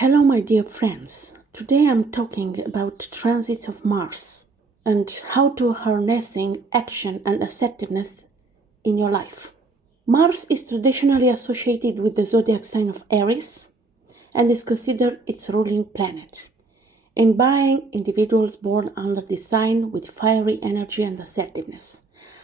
Hello, my dear friends. Today I'm talking about transits of Mars and how to harnessing action and assertiveness in your life. Mars is traditionally associated with the zodiac sign of Aries and is considered its ruling planet, imbuing individuals born under this sign with fiery energy and assertiveness.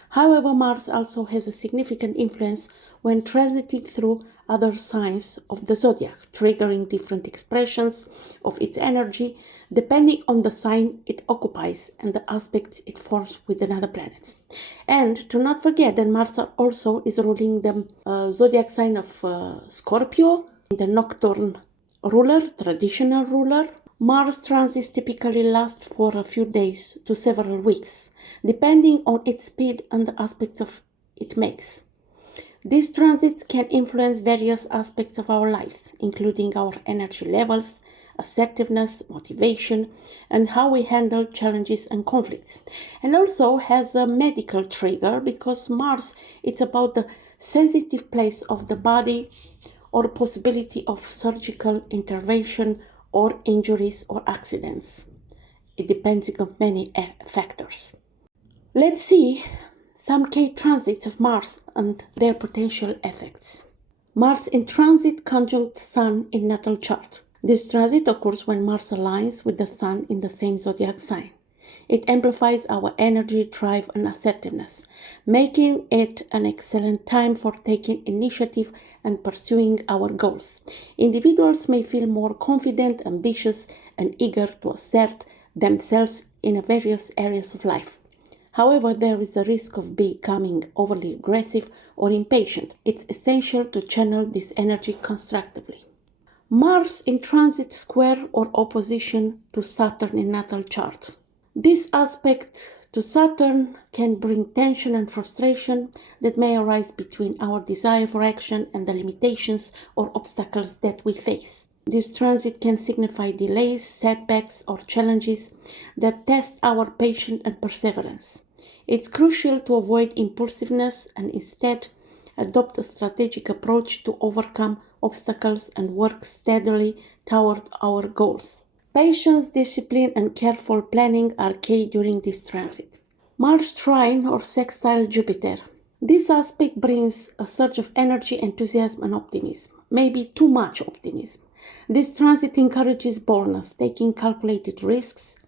However, Mars also has a significant influence when transiting through other signs of the zodiac, triggering different expressions of its energy depending on the sign it occupies and the aspects it forms with another planet. And to not forget that Mars also is ruling the zodiac sign of Scorpio, the nocturne ruler, traditional ruler. Mars transits typically last for a few days to several weeks, depending on its speed and the aspects of it makes. These transits can influence various aspects of our lives, including our energy levels, assertiveness, motivation, and how we handle challenges and conflicts. And also has a medical trigger because Mars is about the sensitive place of the body or possibility of surgical intervention or injuries or accidents. It depends on many factors. Let's see some key transits of Mars and their potential effects. Mars in transit conjunct Sun in natal chart. This transit occurs when Mars aligns with the Sun in the same zodiac sign. It amplifies our energy, drive, and assertiveness, making it an excellent time for taking initiative and pursuing our goals. Individuals may feel more confident, ambitious, and eager to assert themselves in various areas of life. However, there is a risk of becoming overly aggressive or impatient. It's essential to channel this energy constructively. Mars in transit square or opposition to Saturn in natal chart. This aspect to Saturn can bring tension and frustration that may arise between our desire for action and the limitations or obstacles that we face. This transit can signify delays, setbacks, or challenges that test our patience and perseverance. It's crucial to avoid impulsiveness and instead adopt a strategic approach to overcome obstacles and work steadily toward our goals. Patience, discipline, and careful planning are key during this transit. Mars trine or sextile Jupiter. This aspect brings a surge of energy, enthusiasm, and optimism, maybe too much optimism. This transit encourages boldness, taking calculated risks,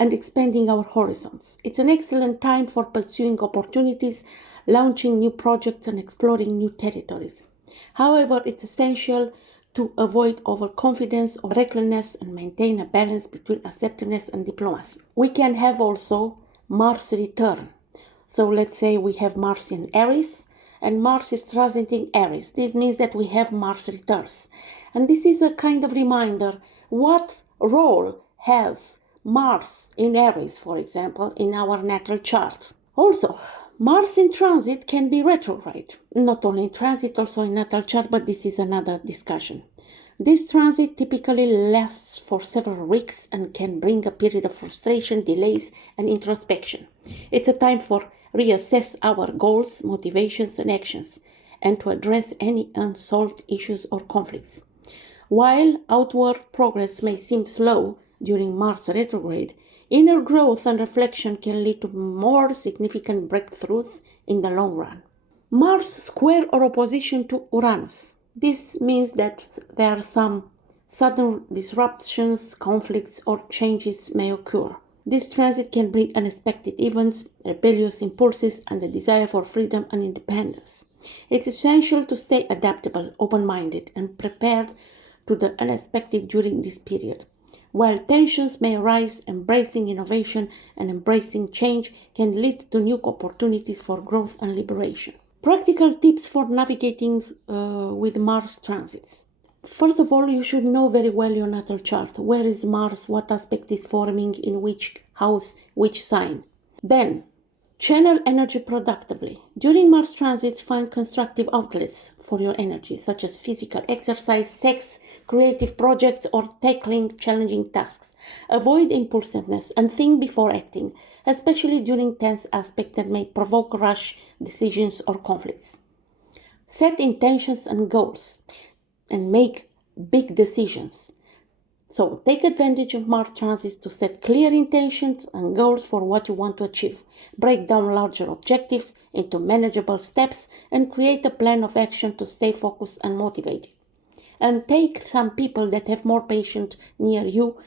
and expanding our horizons. It's an excellent time for pursuing opportunities, launching new projects, and exploring new territories. However, it's essential to avoid overconfidence or recklessness and maintain a balance between assertiveness and diplomacy. We can have also Mars return. So let's say we have Mars in Aries and Mars is transiting Aries. This means that we have Mars returns. And this is a kind of reminder what role has Mars in Aries, for example, in our natal chart. Also, Mars in transit can be retrograde. Not only in transit, also in natal chart, but this is another discussion. This transit typically lasts for several weeks and can bring a period of frustration, delays, and introspection. It's a time for reassess our goals, motivations, and actions, and to address any unsolved issues or conflicts. While outward progress may seem slow during Mars retrograde, inner growth and reflection can lead to more significant breakthroughs in the long run. Mars square or opposition to Uranus. This means that there are some sudden disruptions, conflicts, or changes may occur. This transit can bring unexpected events, rebellious impulses, and a desire for freedom and independence. It's essential to stay adaptable, open-minded, and prepared to the unexpected during this period. While tensions may arise, embracing innovation and embracing change can lead to new opportunities for growth and liberation. Practical tips for navigating with Mars transits. First of all, you should know very well your natal chart. Where is Mars? What aspect is forming in which house, which sign? Then, channel energy productively. During Mars transits, find constructive outlets for your energy, such as physical exercise, sex, creative projects, or tackling challenging tasks. Avoid impulsiveness and think before acting, especially during tense aspects that may provoke rash decisions or conflicts. Set intentions and goals and make big decisions. So take advantage of Mars transits to set clear intentions and goals for what you want to achieve. Break down larger objectives into manageable steps and create a plan of action to stay focused and motivated. And take some people that have more patience near you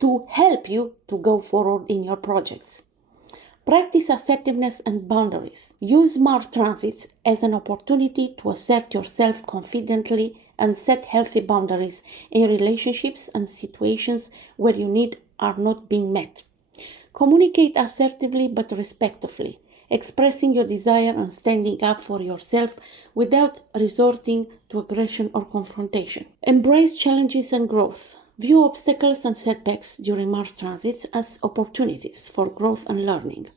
to help you to go forward in your projects. Practice assertiveness and boundaries. Use Mars transits as an opportunity to assert yourself confidently and set healthy boundaries in relationships and situations where your needs are not being met. Communicate assertively but respectfully, expressing your desire and standing up for yourself without resorting to aggression or confrontation. Embrace challenges and growth. View obstacles and setbacks during Mars transits as opportunities for growth and learning.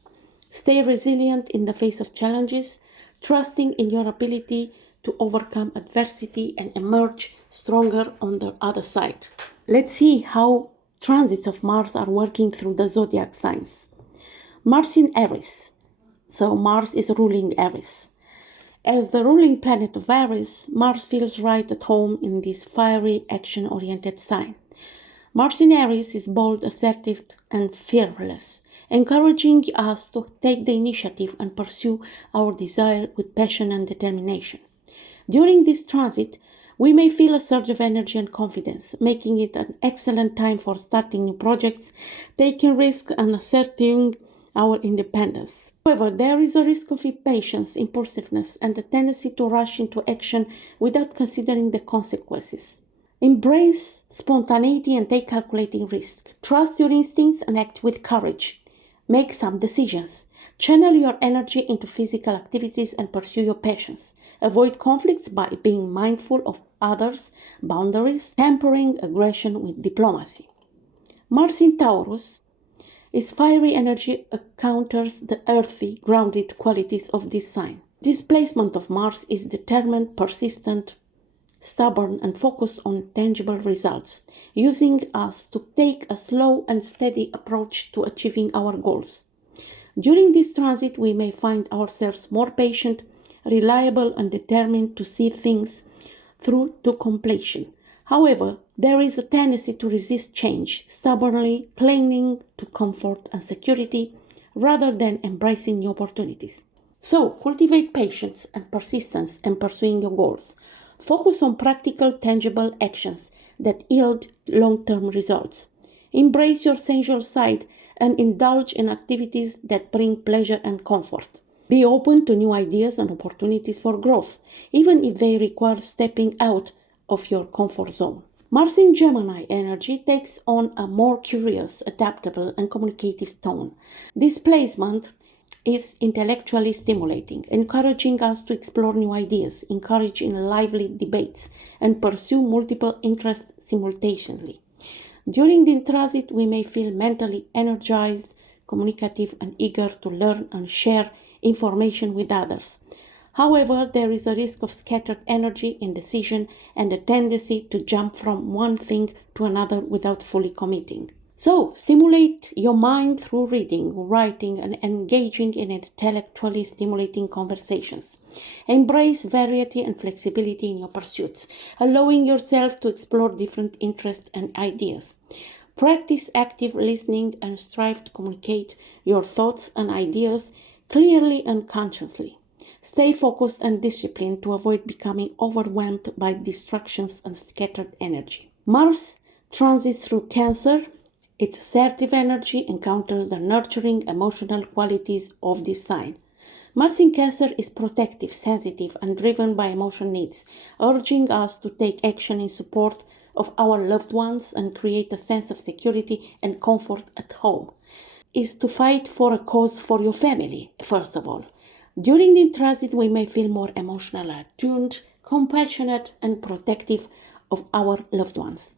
Stay resilient in the face of challenges, trusting in your ability to overcome adversity and emerge stronger on the other side. Let's see how transits of Mars are working through the zodiac signs. Mars in Aries. So Mars is ruling Aries. As the ruling planet of Aries, Mars feels right at home in this fiery, action-oriented sign. Mars in Aries is bold, assertive, and fearless, encouraging us to take the initiative and pursue our desire with passion and determination. During this transit, we may feel a surge of energy and confidence, making it an excellent time for starting new projects, taking risks, and asserting our independence. However, there is a risk of impatience, impulsiveness, and the tendency to rush into action without considering the consequences. Embrace spontaneity and take calculating risks. Trust your instincts and act with courage. Make some decisions. Channel your energy into physical activities and pursue your passions. Avoid conflicts by being mindful of others' boundaries, tempering aggression with diplomacy. Mars in Taurus is fiery energy counters the earthy, grounded qualities of this sign. This placement of Mars is determined, persistent, stubborn, and focused on tangible results, using us to take a slow and steady approach to achieving our goals. During this transit, we may find ourselves more patient, reliable, and determined to see things through to completion. However, there is a tendency to resist change, stubbornly clinging to comfort and security rather than embracing new opportunities. So, cultivate patience and persistence in pursuing your goals. Focus on practical, tangible actions that yield long-term results. Embrace your sensual side and indulge in activities that bring pleasure and comfort. Be open to new ideas and opportunities for growth, even if they require stepping out of your comfort zone. Mars in Gemini energy takes on a more curious, adaptable, and communicative tone. This placement is intellectually stimulating, encouraging us to explore new ideas, engage in lively debates, and pursue multiple interests simultaneously. During the transit, we may feel mentally energized, communicative, and eager to learn and share information with others. However, there is a risk of scattered energy, indecision, and a tendency to jump from one thing to another without fully committing. So, stimulate your mind through reading, writing, and engaging in intellectually stimulating conversations. Embrace variety and flexibility in your pursuits, allowing yourself to explore different interests and ideas. Practice active listening and strive to communicate your thoughts and ideas clearly and consciously. Stay focused and disciplined to avoid becoming overwhelmed by distractions and scattered energy. Mars transits through Cancer. Its assertive energy encounters the nurturing emotional qualities of this sign. Mars in Cancer is protective, sensitive, and driven by emotional needs, urging us to take action in support of our loved ones and create a sense of security and comfort at home. Is to fight for a cause for your family, first of all. During the transit, we may feel more emotionally attuned, compassionate, and protective of our loved ones.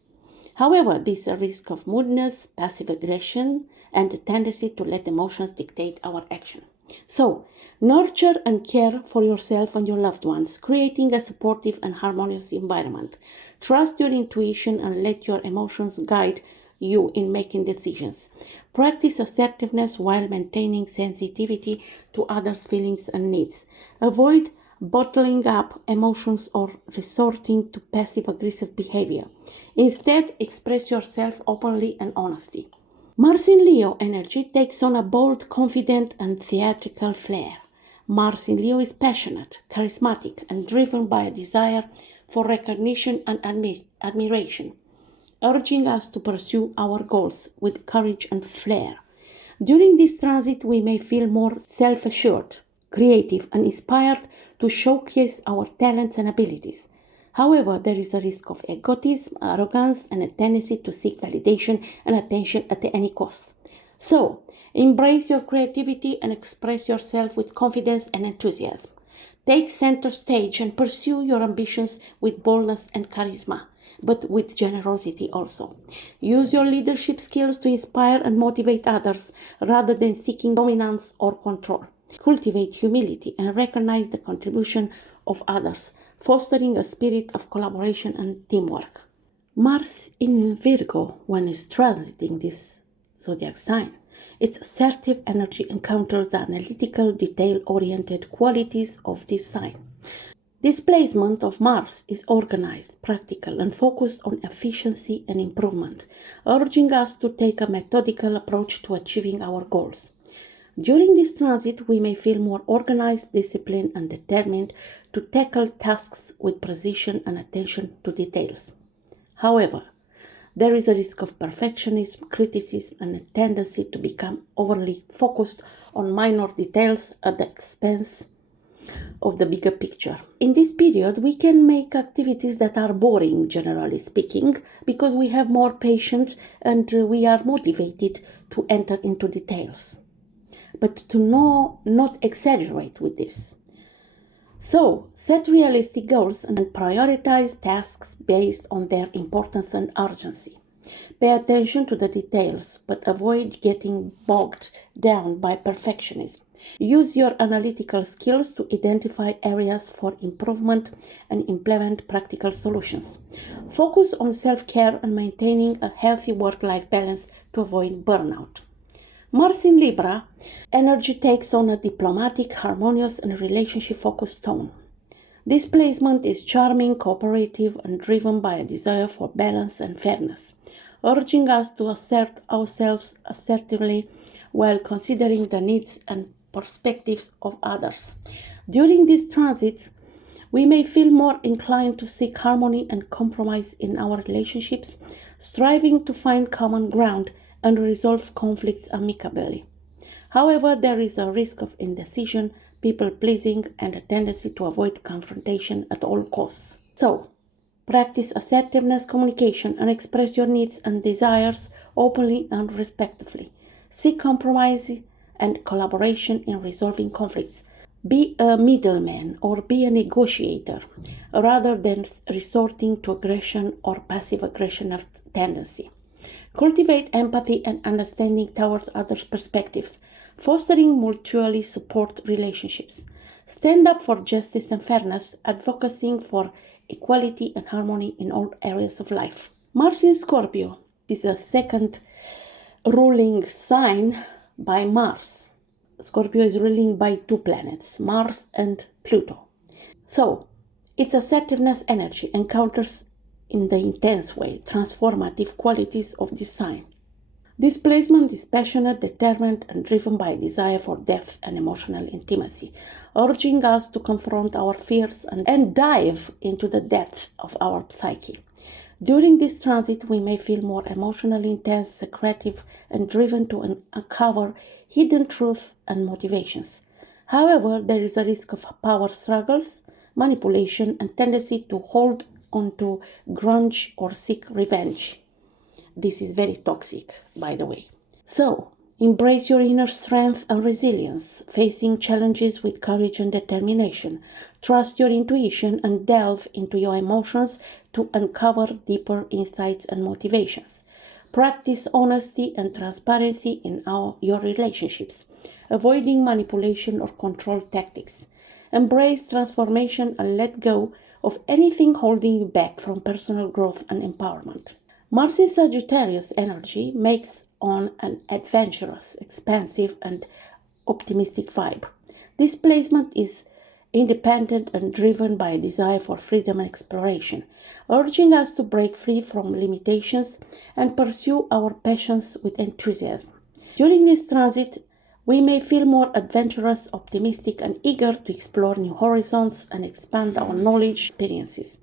However, there is a risk of moodiness, passive aggression, and a tendency to let emotions dictate our action. So, nurture and care for yourself and your loved ones, creating a supportive and harmonious environment. Trust your intuition and let your emotions guide you in making decisions. Practice assertiveness while maintaining sensitivity to others' feelings and needs. Avoid bottling up emotions or resorting to passive-aggressive behavior. Instead, express yourself openly and honestly. Mars in Leo energy takes on a bold, confident, and theatrical flair. Mars in Leo is passionate, charismatic, and driven by a desire for recognition and admiration, urging us to pursue our goals with courage and flair. During this transit, we may feel more self assured, creative, and inspired to showcase our talents and abilities. However, there is a risk of egotism, arrogance, and a tendency to seek validation and attention at any cost. So, embrace your creativity and express yourself with confidence and enthusiasm. Take center stage and pursue your ambitions with boldness and charisma, but with generosity also. Use your leadership skills to inspire and motivate others rather than seeking dominance or control. Cultivate humility and recognize the contribution of others, fostering a spirit of collaboration and teamwork. Mars in Virgo, when it's transiting this zodiac sign, its assertive energy encounters the analytical, detail-oriented qualities of this sign. This placement of Mars is organized, practical, and focused on efficiency and improvement, urging us to take a methodical approach to achieving our goals. During this transit, we may feel more organized, disciplined, and determined to tackle tasks with precision and attention to details. However, there is a risk of perfectionism, criticism, and a tendency to become overly focused on minor details at the expense of the bigger picture. In this period, we can make activities that are boring, generally speaking, because we have more patience and we are motivated to enter into details. But to not exaggerate with this. So, set realistic goals and prioritize tasks based on their importance and urgency. Pay attention to the details, but avoid getting bogged down by perfectionism. Use your analytical skills to identify areas for improvement and implement practical solutions. Focus on self-care and maintaining a healthy work-life balance to avoid burnout. Mars in Libra, energy takes on a diplomatic, harmonious, and relationship-focused tone. This placement is charming, cooperative, and driven by a desire for balance and fairness, urging us to assert ourselves assertively while considering the needs and perspectives of others. During this transit, we may feel more inclined to seek harmony and compromise in our relationships, striving to find common ground and resolve conflicts amicably. However, there is a risk of indecision, people-pleasing, and a tendency to avoid confrontation at all costs. So, practice assertiveness, communication, and express your needs and desires openly and respectfully. Seek compromise and collaboration in resolving conflicts. Be a middleman or be a negotiator rather than resorting to aggression or passive aggression of tendency. Cultivate empathy and understanding towards others' perspectives, fostering mutually support relationships. Stand up for justice and fairness, advocating for equality and harmony in all areas of life. Mars in Scorpio is the second ruling sign by Mars. Scorpio is ruling by two planets, Mars and Pluto. So, its assertiveness energy encounters in the intense way transformative qualities of this sign. This placement is passionate, determined, and driven by a desire for depth and emotional intimacy, urging us to confront our fears and dive into the depth of our psyche. During this transit, we may feel more emotionally intense, secretive, and driven to uncover hidden truths and motivations. However, there is a risk of power struggles, manipulation, and tendency to hold onto grudge or seek revenge. This is very toxic, by the way. So, embrace your inner strength and resilience, facing challenges with courage and determination. Trust your intuition and delve into your emotions to uncover deeper insights and motivations. Practice honesty and transparency in your relationships, avoiding manipulation or control tactics. Embrace transformation and let go of anything holding you back from personal growth and empowerment. Mars in Sagittarius energy makes on an adventurous, expansive, and optimistic vibe. This placement is independent and driven by a desire for freedom and exploration, urging us to break free from limitations and pursue our passions with enthusiasm. During this transit, we may feel more adventurous, optimistic, and eager to explore new horizons and expand our knowledge experiences.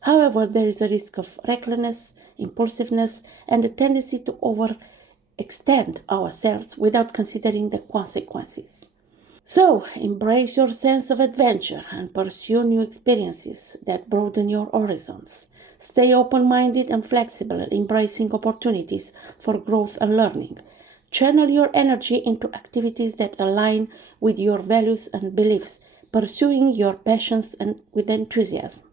However, there is a risk of recklessness, impulsiveness, and a tendency to overextend ourselves without considering the consequences. So, embrace your sense of adventure and pursue new experiences that broaden your horizons. Stay open-minded and flexible, embracing opportunities for growth and learning. Channel your energy into activities that align with your values and beliefs, pursuing your passions and with enthusiasm.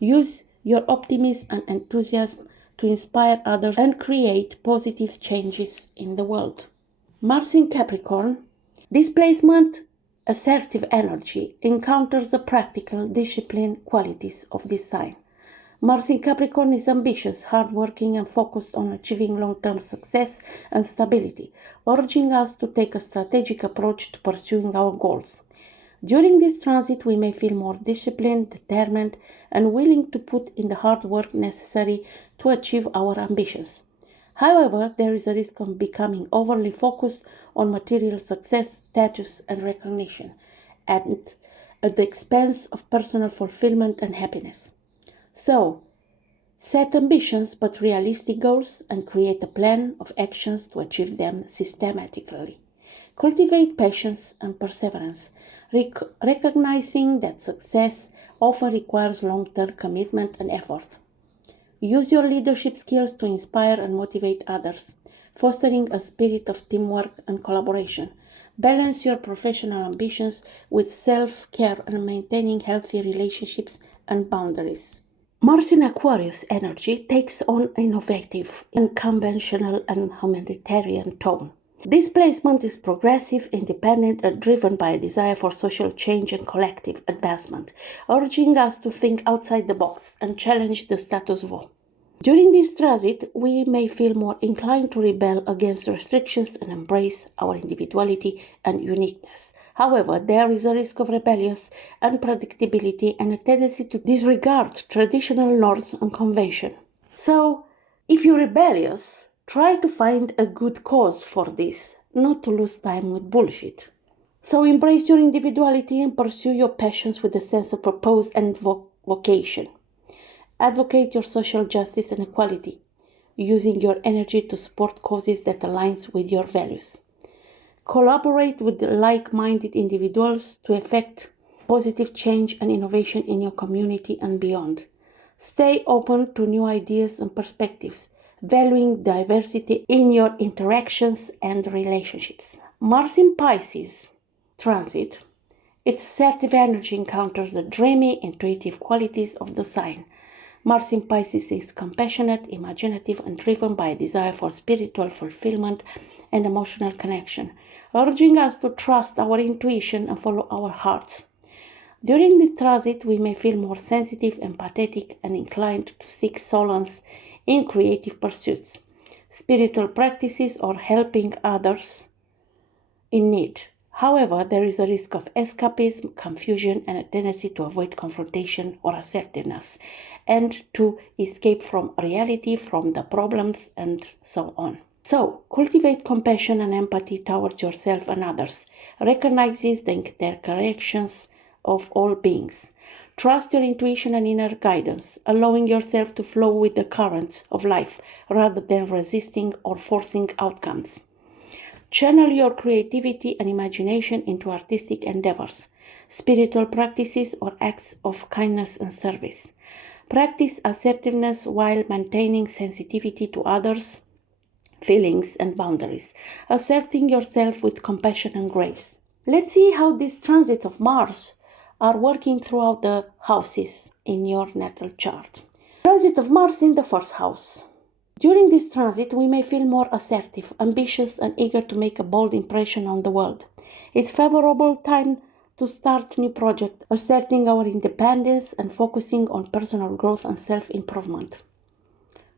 Use your optimism and enthusiasm to inspire others and create positive changes in the world. Mars in Capricorn. This placement, assertive energy, encounters the practical, disciplined qualities of this sign. Mars in Capricorn is ambitious, hardworking, and focused on achieving long-term success and stability, urging us to take a strategic approach to pursuing our goals. During this transit, we may feel more disciplined, determined, and willing to put in the hard work necessary to achieve our ambitions. However, there is a risk of becoming overly focused on material success, status, and recognition, and at the expense of personal fulfillment and happiness. So, set ambitions but realistic goals and create a plan of actions to achieve them systematically. Cultivate patience and perseverance, recognizing that success often requires long-term commitment and effort. Use your leadership skills to inspire and motivate others, fostering a spirit of teamwork and collaboration. Balance your professional ambitions with self-care and maintaining healthy relationships and boundaries. Mars in Aquarius energy takes on innovative, unconventional, and humanitarian tone. This placement is progressive, independent, and driven by a desire for social change and collective advancement, urging us to think outside the box and challenge the status quo. During this transit, we may feel more inclined to rebel against restrictions and embrace our individuality and uniqueness. However, there is a risk of rebellious unpredictability and a tendency to disregard traditional norms and convention. So, if you're rebellious, try to find a good cause for this, not to lose time with bullshit. So embrace your individuality and pursue your passions with a sense of purpose and vocation. Advocate your social justice and equality, using your energy to support causes that align with your values. Collaborate with like-minded individuals to effect positive change and innovation in your community and beyond. Stay open to new ideas and perspectives, valuing diversity in your interactions and relationships. Mars in Pisces transit. Its assertive energy encounters the dreamy, intuitive qualities of the sign. Mars in Pisces is compassionate, imaginative, and driven by a desire for spiritual fulfillment and emotional connection, urging us to trust our intuition and follow our hearts. During this transit, we may feel more sensitive, empathetic, and inclined to seek solace in creative pursuits, spiritual practices, or helping others in need. However, there is a risk of escapism, confusion, and a tendency to avoid confrontation or assertiveness, and to escape from reality, from the problems, and so on. So, cultivate compassion and empathy towards yourself and others. Recognizes the interconnections of all beings. Trust your intuition and inner guidance, allowing yourself to flow with the currents of life rather than resisting or forcing outcomes. Channel your creativity and imagination into artistic endeavors, spiritual practices, or acts of kindness and service. Practice assertiveness while maintaining sensitivity to others' feelings and boundaries, asserting yourself with compassion and grace. Let's see how these transits of Mars are working throughout the houses in your natal chart. Transit of Mars in the first house. During this transit, we may feel more assertive, ambitious, and eager to make a bold impression on the world. It's a favorable time to start new projects, asserting our independence and focusing on personal growth and self-improvement.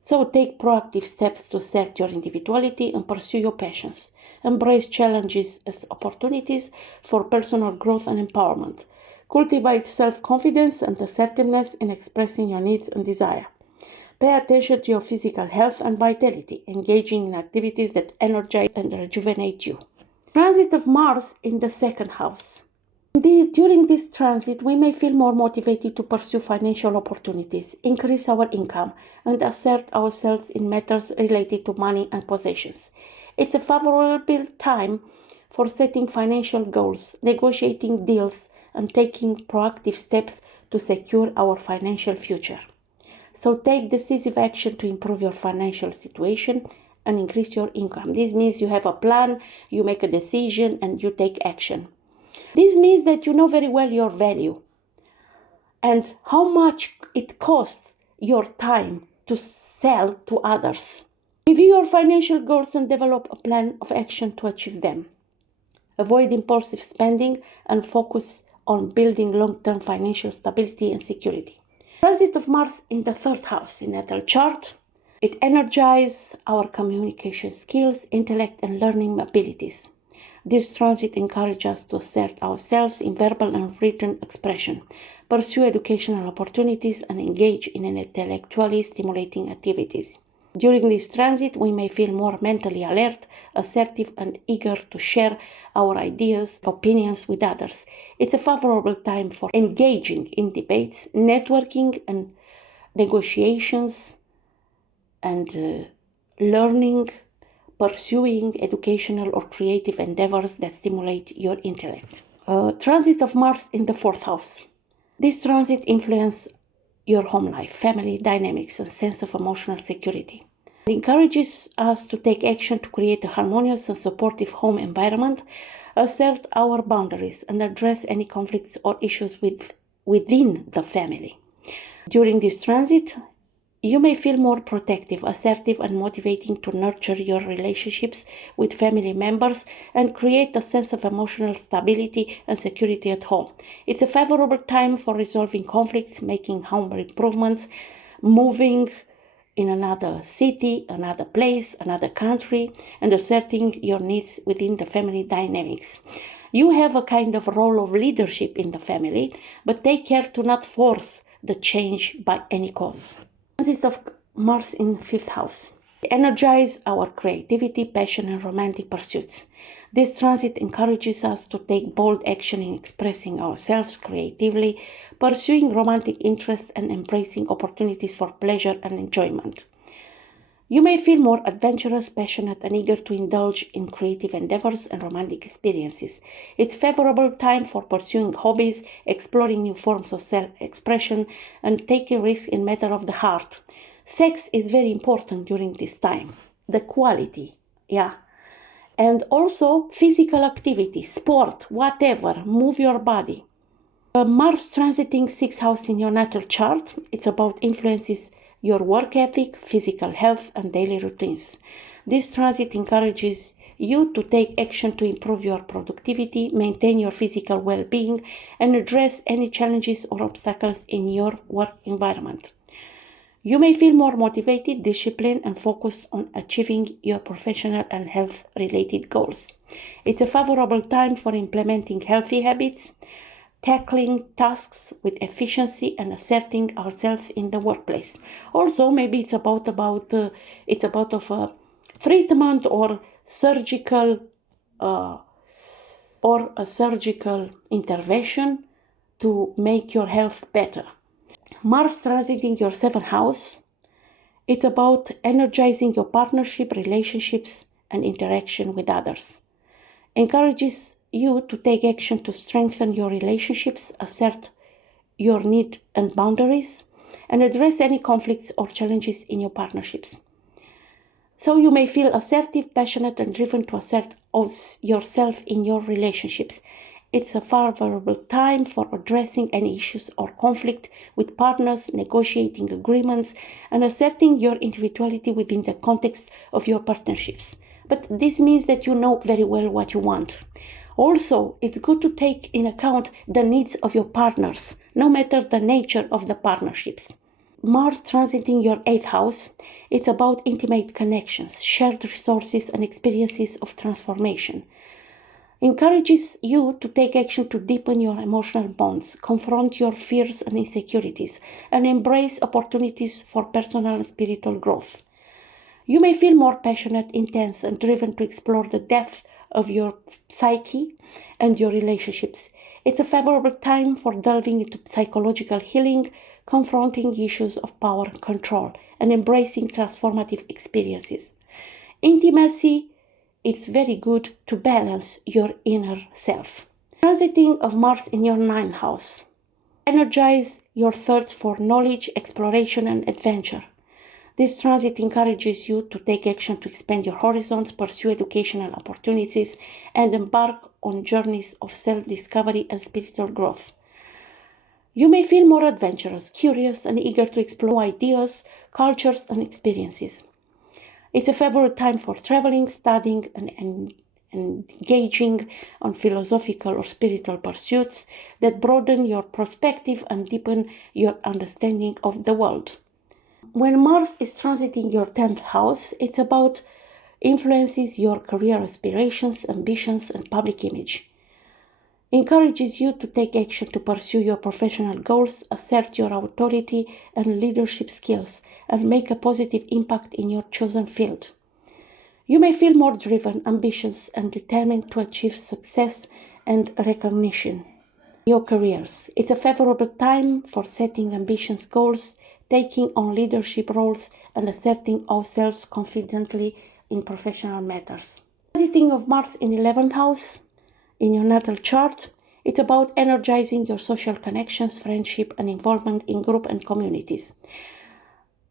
So take proactive steps to assert your individuality and pursue your passions. Embrace challenges as opportunities for personal growth and empowerment. Cultivate self-confidence and assertiveness in expressing your needs and desire. Pay attention to your physical health and vitality, engaging in activities that energize and rejuvenate you. Transit of Mars in the second house. Indeed, during this transit, we may feel more motivated to pursue financial opportunities, increase our income, and assert ourselves in matters related to money and possessions. It's a favorable time for setting financial goals, negotiating deals, and taking proactive steps to secure our financial future. So take decisive action to improve your financial situation and increase your income. This means you have a plan, you make a decision, and you take action. This means that you know very well your value and how much it costs your time to sell to others. Review your financial goals and develop a plan of action to achieve them. Avoid impulsive spending and focus on building long-term financial stability and security. Transit of Mars in the third house in natal chart. It energizes our communication skills, intellect, and learning abilities. This transit encourages us to assert ourselves in verbal and written expression, pursue educational opportunities, and engage in intellectually stimulating activities. During this transit, we may feel more mentally alert, assertive, and eager to share our ideas, opinions with others. It's a favorable time for engaging in debates, networking, and negotiations, and learning, pursuing educational or creative endeavors that stimulate your intellect. Transit of Mars in the fourth house. This transit influences your home life, family dynamics, and sense of emotional security. It encourages us to take action to create a harmonious and supportive home environment, assert our boundaries, and address any conflicts or issues within the family. During this transit, you may feel more protective, assertive, and motivating to nurture your relationships with family members and create a sense of emotional stability and security at home. It's a favorable time for resolving conflicts, making home improvements, moving in another city, another place, another country, and asserting your needs within the family dynamics. You have a kind of role of leadership in the family, but take care to not force the change by any cause. Transit of Mars in fifth house. Energize our creativity, passion, and romantic pursuits. This transit encourages us to take bold action in expressing ourselves creatively, pursuing romantic interests, and embracing opportunities for pleasure and enjoyment. You may feel more adventurous, passionate, and eager to indulge in creative endeavors and romantic experiences. It's a favorable time for pursuing hobbies, exploring new forms of self-expression, and taking risks in matters of the heart. Sex is very important during this time. The quality, and also physical activity, sport, whatever, move your body. Mars transiting sixth house in your natal chart. It's about influences your work ethic, physical health, and daily routines. This transit encourages you to take action to improve your productivity, maintain your physical well-being, and address any challenges or obstacles in your work environment. You may feel more motivated, disciplined, and focused on achieving your professional and health-related goals. It's a favorable time for implementing healthy habits, tackling tasks with efficiency, and asserting ourselves in the workplace. Also, maybe it's about a treatment or surgical intervention to make your health better. Mars transiting your seventh house. It's about energizing your partnership, relationships, and interaction with others. Encourages you to take action to strengthen your relationships, assert your needs and boundaries, and address any conflicts or challenges in your partnerships. So you may feel assertive, passionate, and driven to assert yourself in your relationships. It's a favorable time for addressing any issues or conflict with partners, negotiating agreements, and asserting your individuality within the context of your partnerships. But this means that you know very well what you want. Also, it's good to take in account the needs of your partners, no matter the nature of the partnerships. Mars transiting your eighth house. It's about intimate connections, shared resources, and experiences of transformation. Encourages you to take action to deepen your emotional bonds, confront your fears and insecurities, and embrace opportunities for personal and spiritual growth. You may feel more passionate, intense, and driven to explore the depth of your psyche and your relationships. It's a favorable time for delving into psychological healing, confronting issues of power and control, and embracing transformative experiences. Intimacy, it's very good to balance your inner self. Transiting of Mars in your ninth house. Energize your thirst for knowledge, exploration, and adventure. This transit encourages you to take action to expand your horizons, pursue educational opportunities, and embark on journeys of self-discovery and spiritual growth. You may feel more adventurous, curious, and eager to explore ideas, cultures, and experiences. It's a favorite time for traveling, studying, and engaging on philosophical or spiritual pursuits that broaden your perspective and deepen your understanding of the world. When Mars is transiting your 10th house, it's about influences your career aspirations, ambitions, and public image. Encourages you to take action to pursue your professional goals, assert your authority and leadership skills, and make a positive impact in your chosen field. You may feel more driven, ambitious, and determined to achieve success and recognition in your careers. It's a favorable time for setting ambitious goals, taking on leadership roles, and asserting ourselves confidently in professional matters. Transiting of Mars in 11th house in your natal chart, it's about energizing your social connections, friendship, and involvement in group and communities.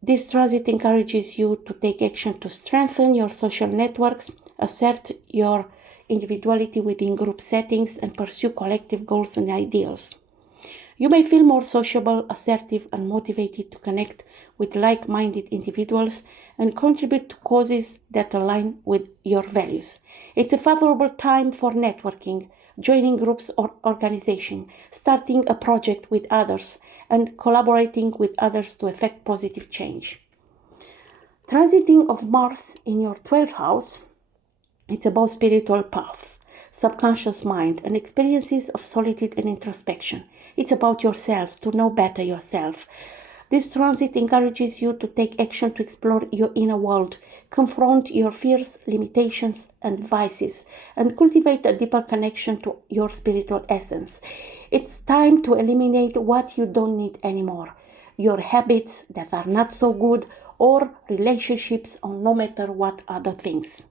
This transit encourages you to take action to strengthen your social networks, assert your individuality within group settings, and pursue collective goals and ideals. You may feel more sociable, assertive, and motivated to connect with like-minded individuals and contribute to causes that align with your values. It's a favorable time for networking, joining groups or organizations, starting a project with others, and collaborating with others to effect positive change. Transiting of Mars in your 12th house, it's about spiritual path, subconscious mind, and experiences of solitude and introspection. It's about yourself, to know better yourself. This transit encourages you to take action to explore your inner world, confront your fears, limitations, and vices, and cultivate a deeper connection to your spiritual essence. It's time to eliminate what you don't need anymore, your habits that are not so good, or relationships, or no matter what other things.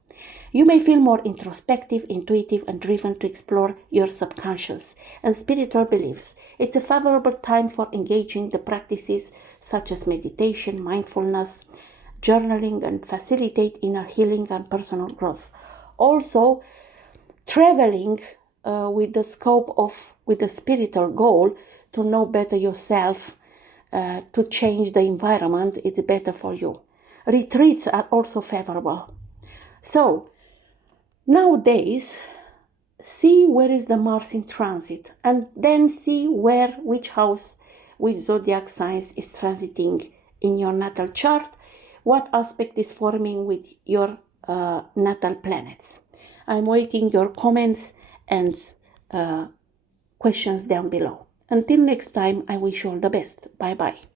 You may feel more introspective, intuitive, and driven to explore your subconscious and spiritual beliefs. It's a favorable time for engaging the practices such as meditation, mindfulness, journaling, and facilitate inner healing and personal growth. Also, traveling with the spiritual goal to know better yourself, to change the environment, it's better for you. Retreats are also favorable. So, nowadays, see where is the Mars in transit, and then see which house, which zodiac signs is transiting in your natal chart, what aspect is forming with your natal planets. I'm waiting your comments and questions down below. Until next time, I wish you all the best. Bye-bye.